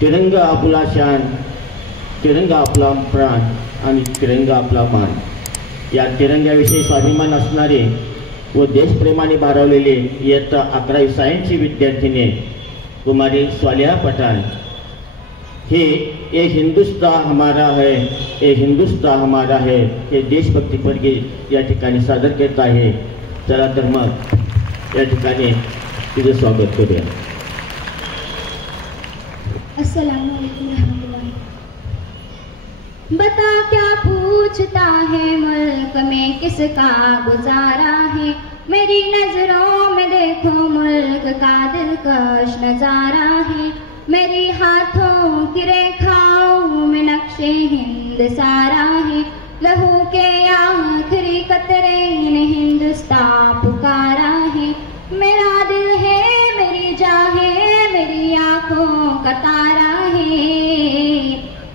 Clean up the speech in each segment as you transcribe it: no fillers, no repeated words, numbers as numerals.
तिरंगा आपला शान, तिरंगा आपला प्राण आणि तिरंगा आपला मान. या तिरंग्याविषयी स्वाभिमान असणारे व देशप्रेमाने भारावलेले इयत्ता 11वी सायन्सची विद्यार्थिनी कुमारी स्वालिहा पठाण हे ए हिंदुस्तान हमारा है, ए हिंदुस्तान हमारा है हे देशभक्तीपर गीत या ठिकाणी सादर करत आहे. चला तर मग या ठिकाणी तुझे स्वागत करूया. अस्सलाम वालेकुम रहमतुल्लाह. बता क्या पूछता है मुल्क में किसका गुजारा है, मेरी नजरों में देखो मुल्क का दिलकश नजारा है, मेरी हाथों की रेखाओं में नक्शे हिंद सारा है, लहू के आखिरी कतरे ने हिंदुस्तान पुकारा है, मेरा दिल है मेरी जान है मेरी आंखों का तारा है,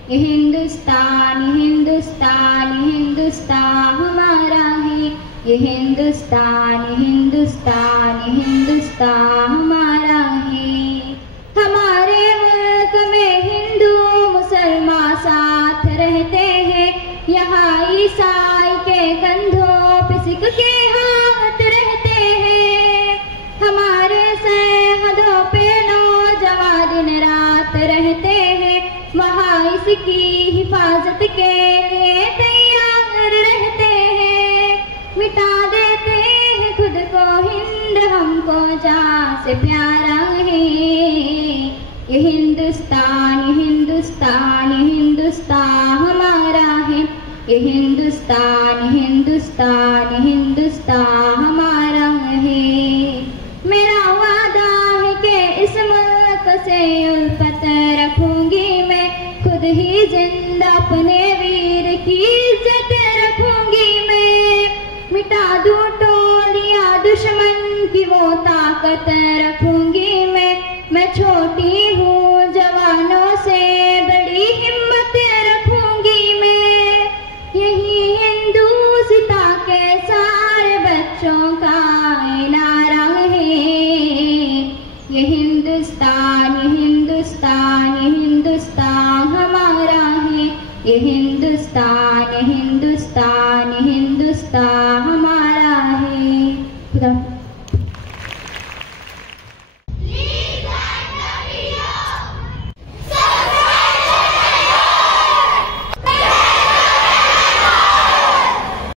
ये हिंदुस्तान हिंदुस्तान हिंदुस्तान हमारा है, ये हिंदुस्तान हिंदुस्तान हिंदुस्तान हमारा है. हमारे मुल्क में हिंदू मुसलमान साथ रहते हैं, यहाँ ईसाई के कंधों पे सिख के हाथ रहते हैं, हमारे सरहदों पे नौजवान दिन रात रहते हैं, वहाँ इसकी हिफाजत के लिए तैयार रहते हैं, मिटा देते हैं खुद को हिंद हमको जान से प्यारा है, ये हिंदुस्तान हिंदुस्तान हिंदुस्तान हमारा है, ये हिंदुस्तान हिंदुस्तान हिंदुस्तान हमारा है. मेरा वादा है कि इस मुल्क से उल्फत रखूंगी मैं, खुद ही जिंदा अपने वीर की